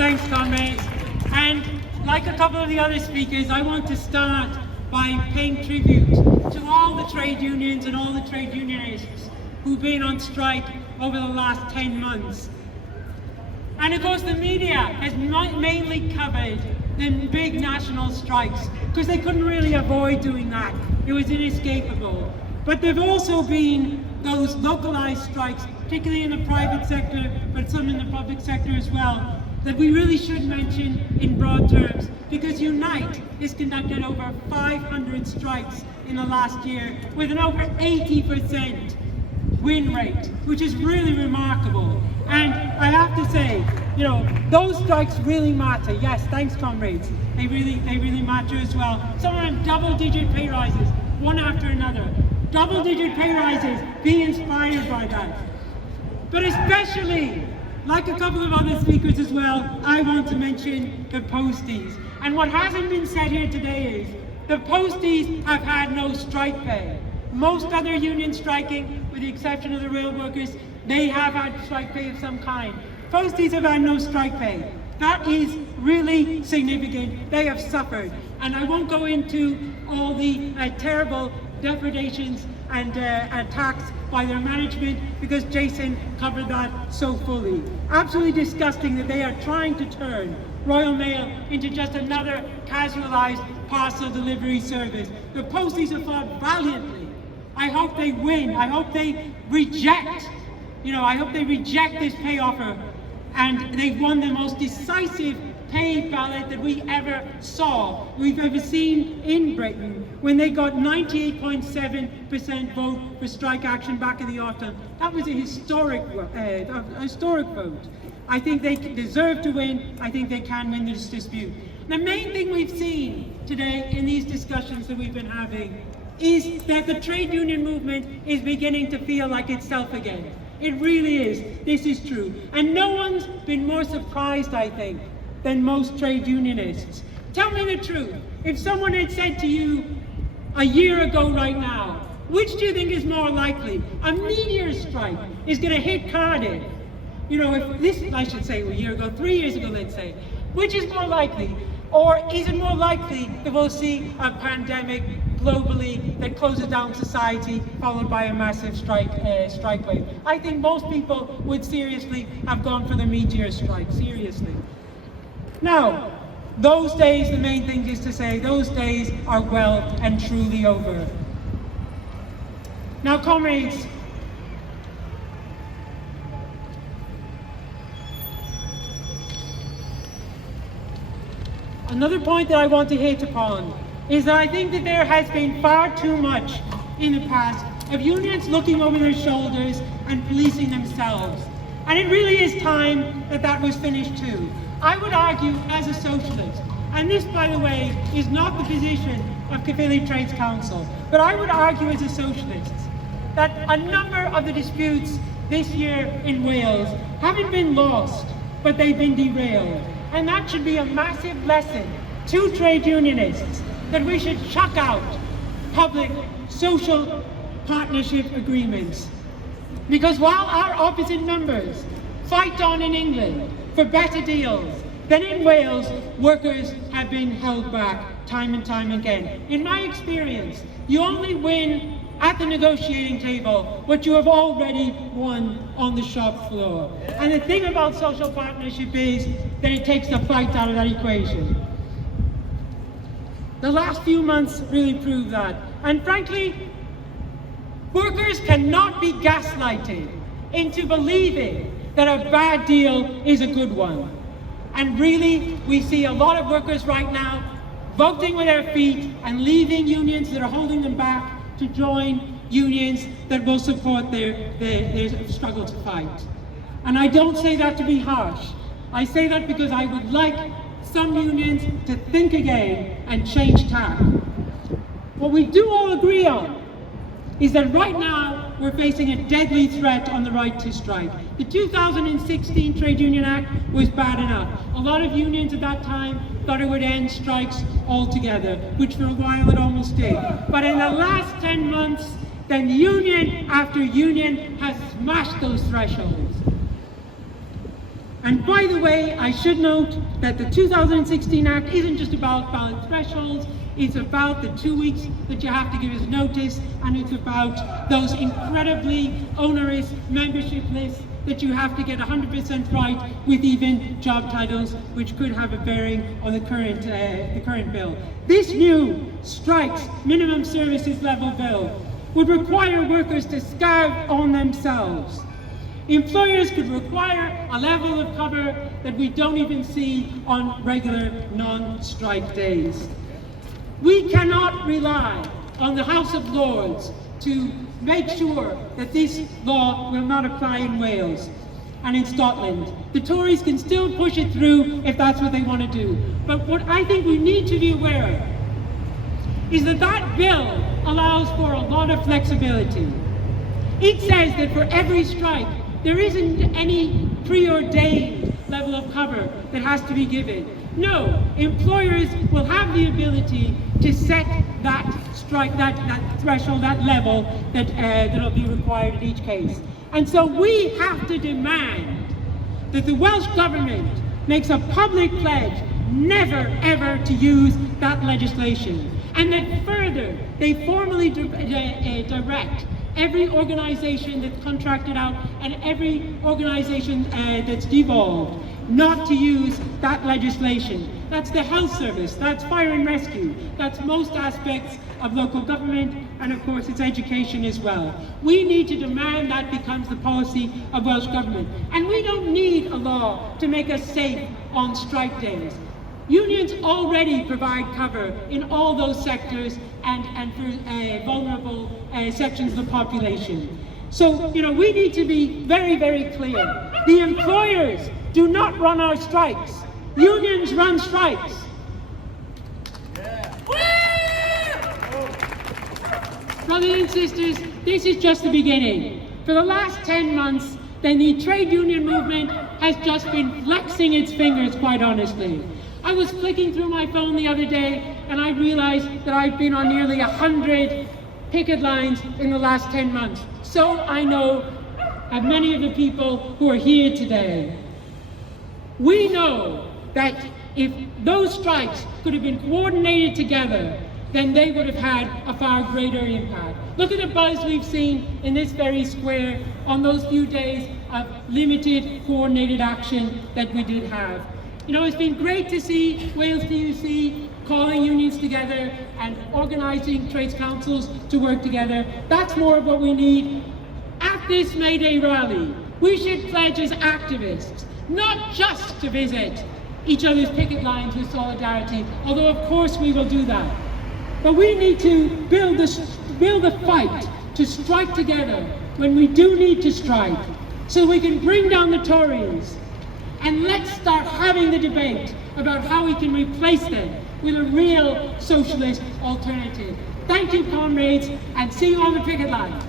Thanks, comrades. And like a couple of the other speakers, I want to start by paying tribute to all the trade unions and all the trade unionists who've been on strike over the last 10 months. And of course the media has mainly covered the big national strikes because they couldn't really avoid doing that. It was inescapable. But there have also been those localized strikes, particularly in the private sector, but some in the public sector as well, that we really should mention in broad terms, because Unite has conducted over 500 strikes in the last year with an over 80% win rate, which is really remarkable. And I have to say, you know, those strikes really matter. Yes, thanks, comrades. They really matter as well. Some of them double-digit pay rises, one after another. Double-digit pay rises, be inspired by that. But especially, like a couple of other speakers as well, I want to mention the posties. And what hasn't been said here today is the posties have had no strike pay. Most other unions striking, with the exception of the rail workers, they have had strike pay of some kind. Posties have had no strike pay. That is really significant. They have suffered. And I won't go into all the terrible depredations and attacks by their management, because Jason covered that so fully. Absolutely disgusting that they are trying to turn Royal Mail into just another casualised parcel delivery service. The posties have fought valiantly. I hope they win. I hope they reject, I hope they reject this pay offer, and they've won the most decisive pay ballot that we ever saw, we've ever seen in Britain, when they got 98.7% vote for strike action back in the autumn. That was a historic vote. I think they deserve to win. I think they can win this dispute. The main thing we've seen today in these discussions that we've been having is that the trade union movement is beginning to feel like itself again. It really is. This is true. And no one's been more surprised, I think, than most trade unionists. Tell me the truth. If someone had said to you a year ago right now, which do you think is more likely? A meteor strike is going to hit Cardiff. If this, I should say a year ago, 3 years ago, let's say. Which is more likely? Or is it more likely that we'll see a pandemic globally that closes down society, followed by a massive strike wave? I think most people would seriously have gone for the meteor strike, seriously. Now, those days, the main thing is to say, those days are well and truly over. Now, comrades, another point that I want to hit upon is that I think that there has been far too much in the past of unions looking over their shoulders and policing themselves. And it really is time that that was finished too. I would argue as a socialist, and this, by the way, is not the position of Caerphilly Trades Council, but I would argue as a socialist that a number of the disputes this year in Wales haven't been lost, but they've been derailed. And that should be a massive lesson to trade unionists, that we should chuck out public social partnership agreements. Because while our opposite numbers fight on in England for better deals, then in Wales, workers have been held back time and time again. In my experience, you only win at the negotiating table what you have already won on the shop floor. And the thing about social partnership is that it takes the fight out of that equation. The last few months really prove that. And frankly, workers cannot be gaslighted into believing that a bad deal is a good one. And really, we see a lot of workers right now voting with their feet and leaving unions that are holding them back to join unions that will support their struggle to fight. And I don't say that to be harsh. I say that because I would like some unions to think again and change tack. What we do all agree on is that right now we're facing a deadly threat on the right to strike. The 2016 Trade Union Act was bad enough. A lot of unions at that time thought it would end strikes altogether, which for a while it almost did. But in the last 10 months, then union after union has smashed those thresholds. And by the way, I should note that the 2016 Act isn't just about ballot thresholds, it's about the 2 weeks that you have to give us notice, and it's about those incredibly onerous membership lists that you have to get 100% right with even job titles, which could have a bearing on the current bill. This new strikes minimum services level bill would require workers to scarve on themselves. Employers could require a level of cover that we don't even see on regular non-strike days. We cannot rely on the House of Lords to make sure that this law will not apply in Wales and in Scotland. The Tories can still push it through if that's what they want to do. But what I think we need to be aware of is that that bill allows for a lot of flexibility. It says that for every strike, there isn't any preordained level of cover that has to be given. No, employers will have the ability to set that strike, that threshold, that level that'll be required in each case. And so we have to demand that the Welsh Government makes a public pledge never ever to use that legislation. And that further, they formally direct every organisation that's contracted out and every organisation that's devolved not to use that legislation. That's the health service, that's fire and rescue, that's most aspects of local government, and of course it's education as well. We need to demand that becomes the policy of Welsh Government. And we don't need a law to make us safe on strike days. Unions already provide cover in all those sectors and for vulnerable sections of the population. So, we need to be very, very clear. The employers do not run our strikes. Unions run strikes. Brothers and sisters, this is just the beginning. For the last 10 months, then the trade union movement has just been flexing its fingers, quite honestly. I was flicking through my phone the other day and I realized that I've been on nearly 100 picket lines in the last 10 months. So I know of many of the people who are here today. We know that if those strikes could have been coordinated together, then they would have had a far greater impact. Look at the buzz we've seen in this very square on those few days of limited coordinated action that we did have. It's been great to see Wales TUC calling unions together and organising trades councils to work together. That's more of what we need. At this May Day rally, we should pledge as activists, not just to visit each other's picket lines with solidarity, although of course we will do that. But we need to build a fight to strike together when we do need to strike, so we can bring down the Tories. And let's start having the debate about how we can replace them with a real socialist alternative. Thank you, comrades, and see you on the picket lines.